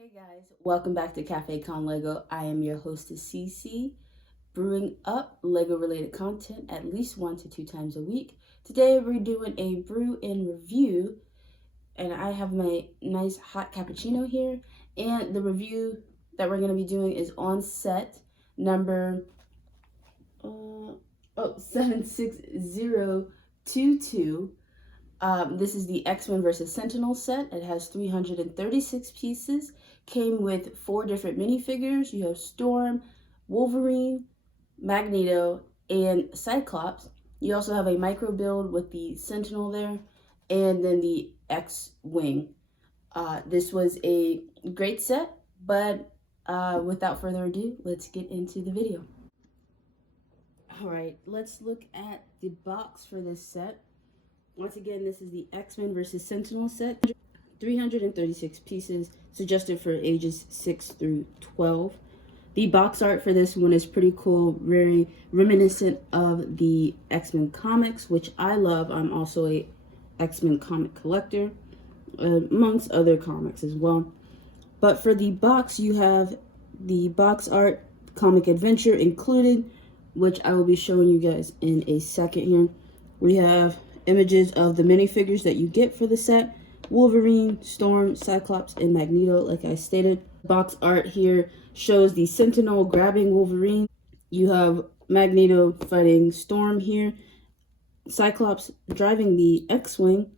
Hey guys, welcome back to Cafe Con Lego. I am your hostess Cece, brewing up Lego related content at least 1 to 2 times a week. Today we're doing a brew and review, and I have my nice hot cappuccino here. And the review that we're going to be doing is on set number 76022. This is the X-Men versus Sentinel set. It has 336 pieces. Came with 4 different minifigures. You have Storm, Wolverine, Magneto, and Cyclops. You also have a micro build with the Sentinel there, and then the X-Wing. This was a great set, but without further ado, let's get into the video. Alright, let's look at the box for this set. Once again, this is the X-Men versus Sentinel set. 336 pieces, suggested for ages 6 through 12. The box art for this one is pretty cool, very reminiscent of the X-Men comics, which I love. I'm also a X-Men comic collector, amongst other comics as well. But for the box, you have the box art comic adventure included, which I will be showing you guys in a second here. We have images of the minifigures that you get for the set: Wolverine, Storm, Cyclops, and Magneto, like I stated. Box art here shows the Sentinel grabbing Wolverine. You have Magneto fighting Storm here. Cyclops driving the X-Wing,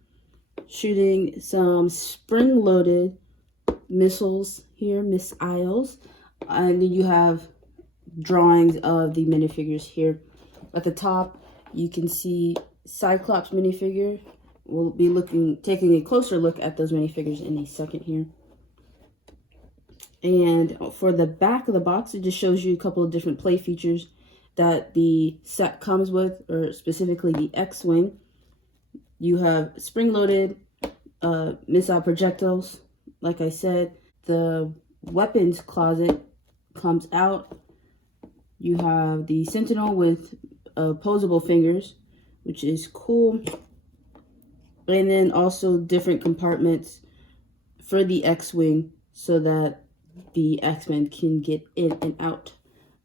shooting some spring-loaded missiles here, missiles. And then you have drawings of the minifigures here. At the top, you can see Cyclops minifigure. We'll be taking a closer look at those minifigures in a second here. And for the back of the box, it just shows you a couple of different play features that the set comes with, or specifically the X-Wing. You have spring-loaded missile projectiles. Like I said, the weapons closet comes out. You have the Sentinel with opposable fingers, which is cool. And then also different compartments for the X-Wing so that the X-Men can get in and out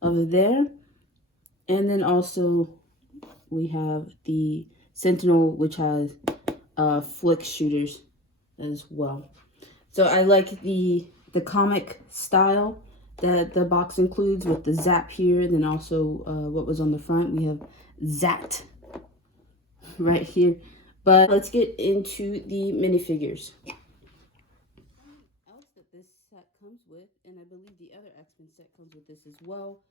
of there. And then also we have the Sentinel, which has flick shooters as well. So I like the comic style that the box includes, with the zap here, and then also what was on the front. We have Zat right here. But let's get into the minifigures. Something else that this set comes with, and I believe the other X-Men set comes with this as well,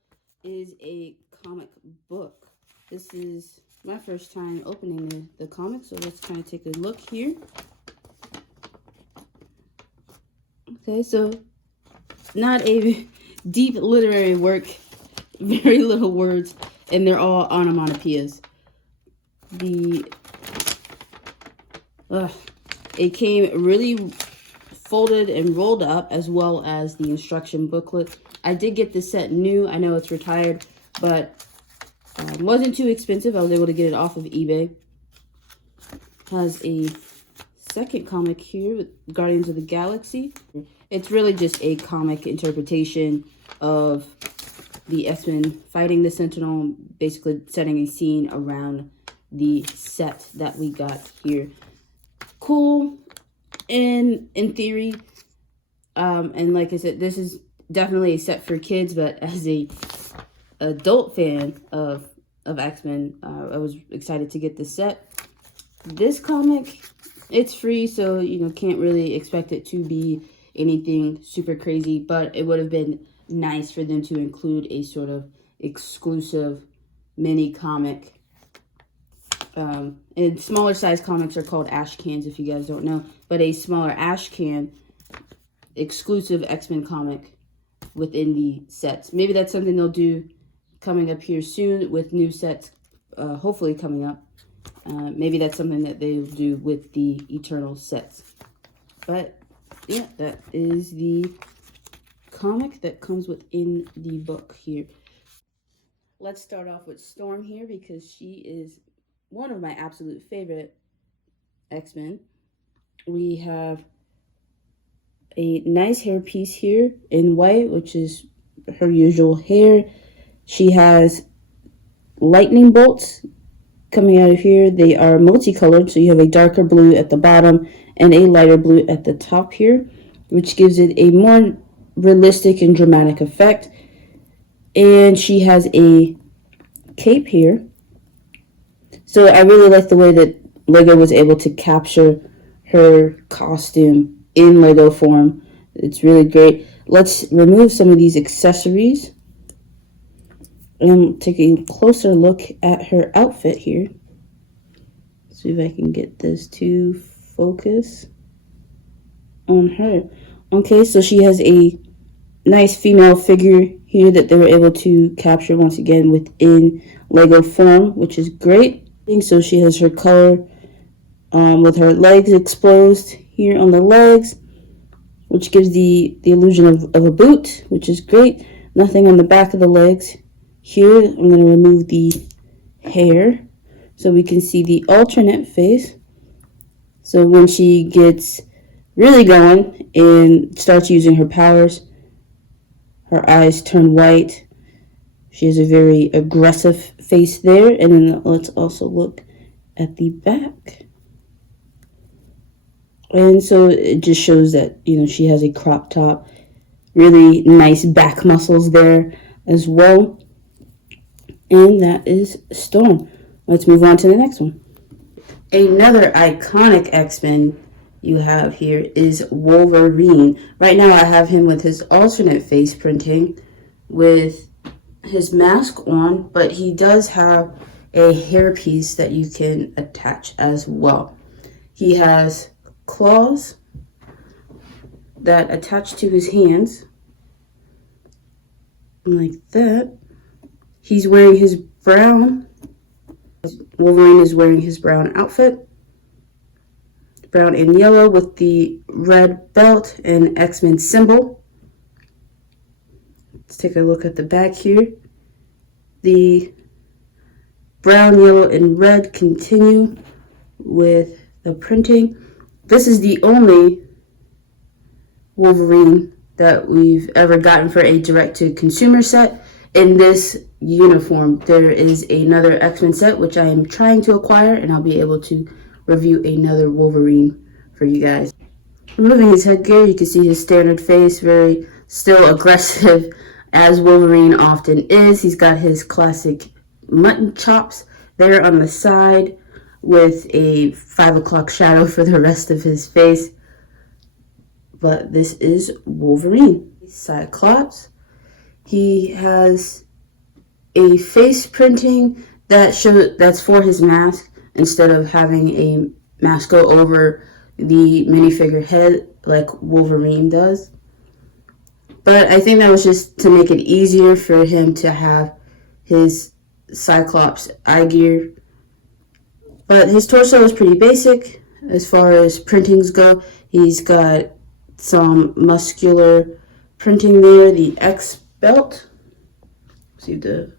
is a comic book. This is my first time opening the comic, so let's kind of take a look here. Okay, so not a deep literary work, very little words, and they're all onomatopoeias. It came really folded and rolled up, as well as the instruction booklet. I did get this set new. I know it's retired, but wasn't too expensive. I was able to get it off of eBay. Has a second comic here with Guardians of the Galaxy. It's really just a comic interpretation of the X-Men fighting the Sentinel, basically setting a scene around the set that we got here. Cool in theory, and like I said, this is definitely a set for kids, but as a adult fan of X-Men, I was excited to get this set. This comic, it's free, so can't really expect it to be anything super crazy, but it would have been nice for them to include a sort of exclusive mini comic. And smaller size comics are called ash cans, if you guys don't know, but a smaller ash can exclusive X-Men comic within the sets. Maybe that's something they'll do coming up here soon with new sets, hopefully coming up. Maybe that's something that they'll do with the Eternal sets. But yeah, that is the comic that comes within the book here. Let's start off with Storm here, because she is one of my absolute favorite X-Men. We have a nice hairpiece here in white, which is her usual hair. She has lightning bolts coming out of here. They are multicolored, so you have a darker blue at the bottom and a lighter blue at the top here, which gives it a more realistic and dramatic effect. And she has a cape here. So I really like the way that Lego was able to capture her costume in Lego form. It's really great. Let's remove some of these accessories and take a closer look at her outfit here. See if I can get this to focus on her. Okay, so she has a nice female figure here that they were able to capture once again within Lego form, which is great. So she has her color with her legs exposed here on the legs, which gives the illusion of a boot, which is great. Nothing on the back of the legs. Here, I'm going to remove the hair so we can see the alternate face. So when she gets really going and starts using her powers, her eyes turn white. She has a very aggressive face there. And then let's also look at the back. And so it just shows that, she has a crop top. Really nice back muscles there as well. And that is Storm. Let's move on to the next one. Another iconic X-Men you have here is Wolverine. Right now I have him with his alternate face printing with his mask on, but he does have a hairpiece that you can attach as well. He has claws that attach to his hands like that. He's wearing his brown. Wolverine is wearing his brown outfit, brown and yellow with the red belt and X-Men symbol. Let's take a look at the back here. The brown, yellow, and red continue with the printing. This is the only Wolverine that we've ever gotten for a direct-to-consumer set. In this uniform, there is another X-Men set, which I am trying to acquire, and I'll be able to review another Wolverine for you guys. Removing his headgear, you can see his standard face, very still aggressive, as Wolverine often is. He's got his classic mutton chops there on the side with a 5 o'clock shadow for the rest of his face. But this is Wolverine. Cyclops. He has a face printing that's for his mask instead of having a mask go over the minifigure head like Wolverine does. But I think that was just to make it easier for him to have his Cyclops eye gear. But his torso is pretty basic as far as printings go. He's got some muscular printing there, the X belt. See if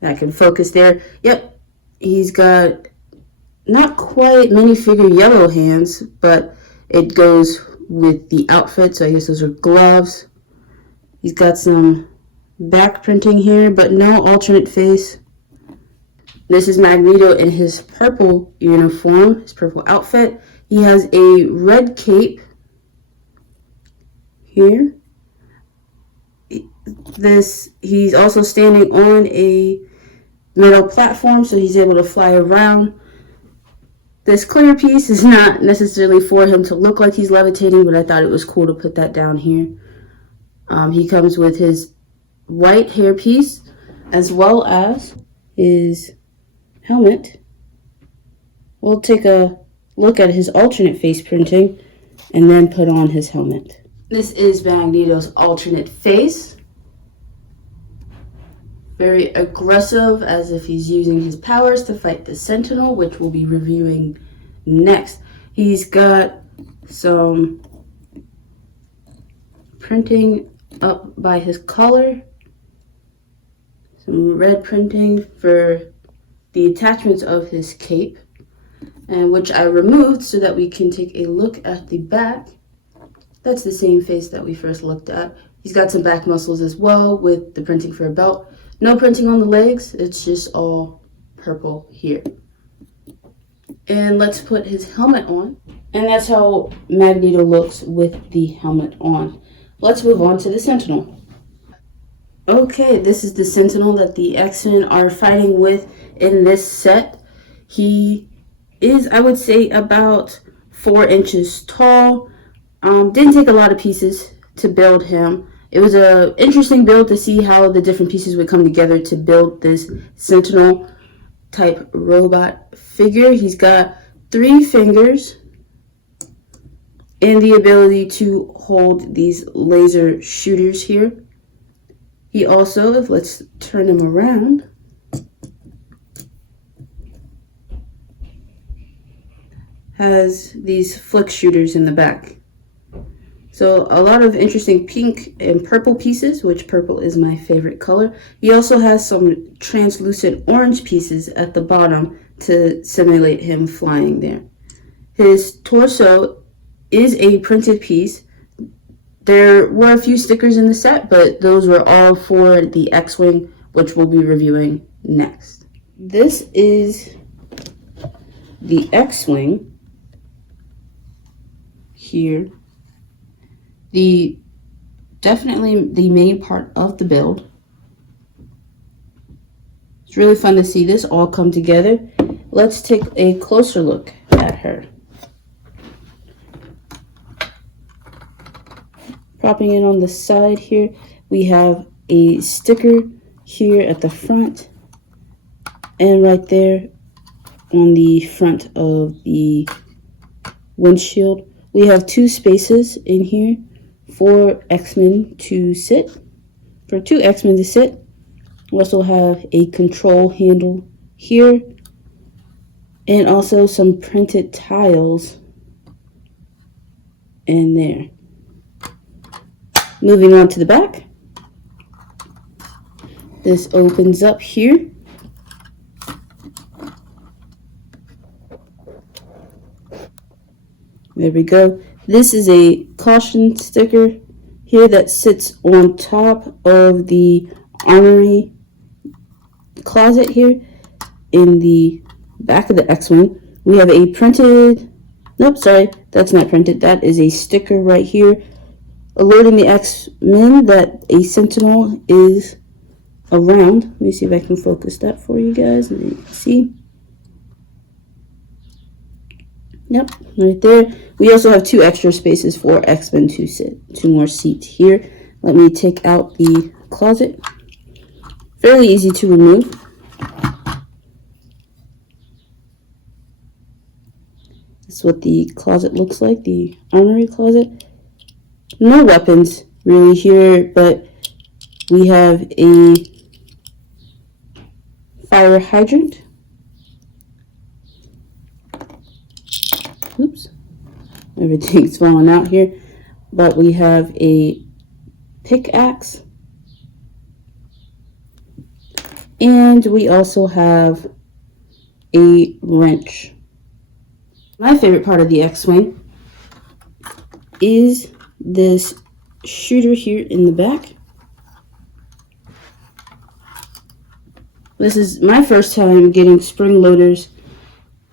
that can focus there. Yep, he's got not quite minifigure yellow hands, but it goes with the outfit, so I guess those are gloves. He's got some back printing here, but no alternate face. This is Magneto in his purple uniform, his purple outfit. He has a red cape here. He's also standing on a metal platform, so he's able to fly around. This clear piece is not necessarily for him to look like he's levitating, but I thought it was cool to put that down here. He comes with his white hairpiece as well as his helmet. We'll take a look at his alternate face printing and then put on his helmet. This is Magneto's alternate face. Very aggressive, as if he's using his powers to fight the Sentinel, which we'll be reviewing next. He's got some printing up by his collar, some red printing for the attachments of his cape, and which I removed so that we can take a look at the back. That's the same face that we first looked at. He's got some back muscles as well with the printing for a belt. No printing on the legs, it's just all purple here. And let's put his helmet on. And that's how Magneto looks with the helmet on. Let's move on to the Sentinel. Okay, this is the Sentinel that the X-Men are fighting with in this set. He is, I would say, about 4 inches tall. Didn't take a lot of pieces to build him. It was an interesting build to see how the different pieces would come together to build this Sentinel type robot figure. He's got 3 fingers and the ability to hold these laser shooters here. He also, let's turn him around, has these flick shooters in the back. So a lot of interesting pink and purple pieces, which purple is my favorite color. He also has some translucent orange pieces at the bottom to simulate him flying there. His torso is a printed piece. There were a few stickers in the set, but those were all for the X-Wing, which we'll be reviewing next. This is the X-Wing here. Definitely the main part of the build. It's really fun to see this all come together. Let's take a closer look at her. Propping it on the side here, we have a sticker here at the front and right there on the front of the windshield. We have 2 spaces in here for X-Men to sit, for 2 X-Men to sit. We also have a control handle here and also some printed tiles in there. Moving on to the back, this opens up here. There we go. This is a caution sticker here that sits on top of the armory closet here in the back of the X-Wing. We have a printed, nope, sorry, that's not printed. That is a sticker right here alerting the X-Men that a Sentinel is around. Let me see if I can focus that for you guys. And you can see. Yep, right there. We also have 2 extra spaces for X-Men to sit. 2 more seats here. Let me take out the closet. Fairly easy to remove. That's what the closet looks like, the armory closet. No weapons really here, but we have a fire hydrant. Oops, everything's falling out here. But we have a pickaxe. And we also have a wrench. My favorite part of the X-Wing is this shooter here in the back. This is my first time getting spring loaders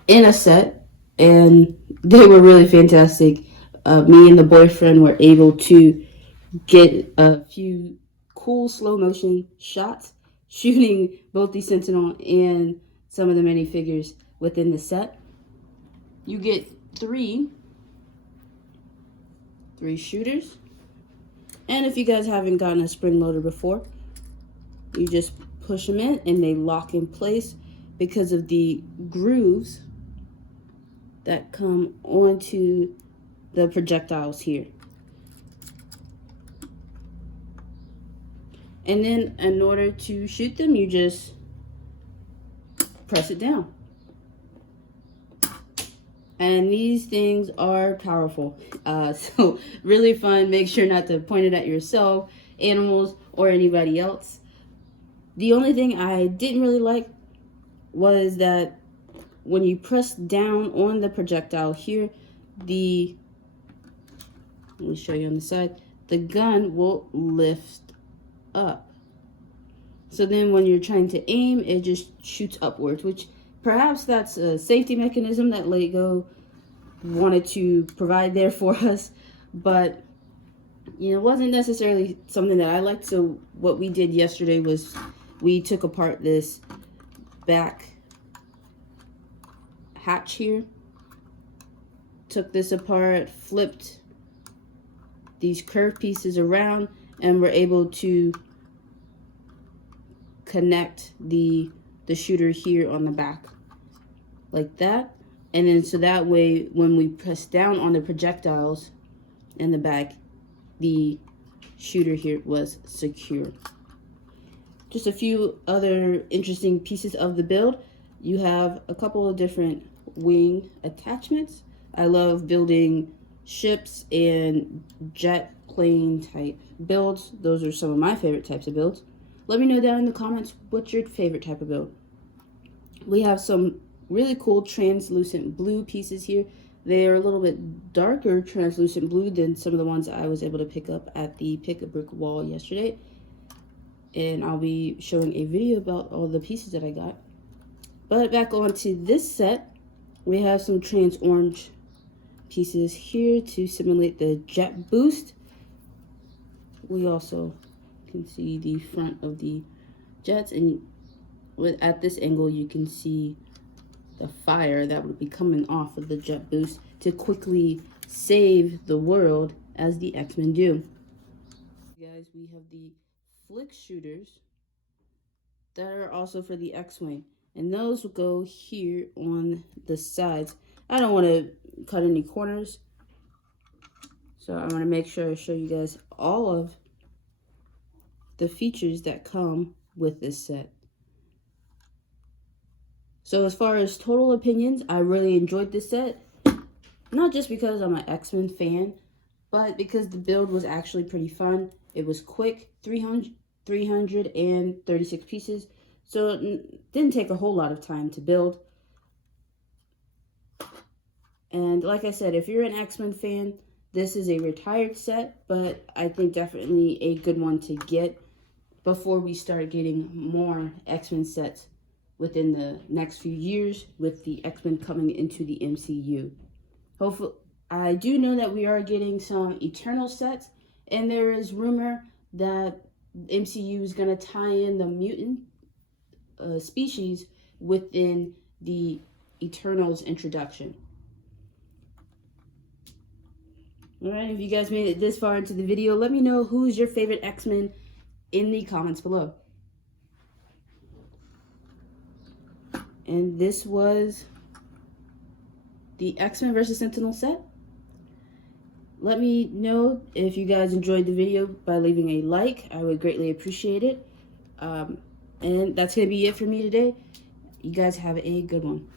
in a set, and they were really fantastic. Me and the boyfriend were able to get a few cool slow motion shots shooting both the Sentinel and some of the minifigures within the set. You get three shooters, and if you guys haven't gotten a spring loader before, you just push them in and they lock in place because of the grooves that come onto the projectiles here. And then in order to shoot them, you just press it down. And these things are powerful. So really fun. Make sure not to point it at yourself, animals, or anybody else. The only thing I didn't really like was that when you press down on the projectile here, the Let me show you on the side. The gun will lift up. So then when you're trying to aim, it just shoots upwards, which perhaps that's a safety mechanism that Lego wanted to provide there for us. But, you know, it wasn't necessarily something that I liked. So what we did yesterday was we took apart this back hatch here. Took this apart, flipped these curved pieces around, and we're able to connect the shooter here on the back like that. And then so that way when we press down on the projectiles in the back, the shooter here was secure. Just a few other interesting pieces of the build. You have a couple of different wing attachments. I love building ships and jet plane type builds. Those are some of my favorite types of builds. Let me know down in the comments what's your favorite type of build. We have some really cool translucent blue pieces here. They are a little bit darker translucent blue than some of the ones I was able to pick up at the Pick a Brick wall yesterday. And I'll be showing a video about all the pieces that I got. But back onto this set, we have some trans orange pieces here to simulate the jet boost. We also can see the front of the jets, and at this angle you can see the fire that would be coming off of the jet boost to quickly save the world as the X-Men do. Guys, we have the flick shooters that are also for the X-Wing, and those will go here on the sides. I don't want to cut any corners, so I want to make sure I show you guys all of the features that come with this set. So as far as total opinions, I really enjoyed this set, not just because I'm an X-Men fan, but because the build was actually pretty fun. It was quick, 336 pieces, so it didn't take a whole lot of time to build. And like I said, if you're an X-Men fan, this is a retired set, but I think definitely a good one to get before we start getting more X-Men sets within the next few years with the X-Men coming into the MCU. Hopefully, I do know that we are getting some Eternal sets, and there is rumor that MCU is going to tie in the mutant species within the Eternals introduction. Alright, if you guys made it this far into the video, let me know who's your favorite X-Men in the comments below. And this was the X-Men vs. Sentinel set. Let me know if you guys enjoyed the video by leaving a like. I would greatly appreciate it. And that's going to be it for me today. You guys have a good one.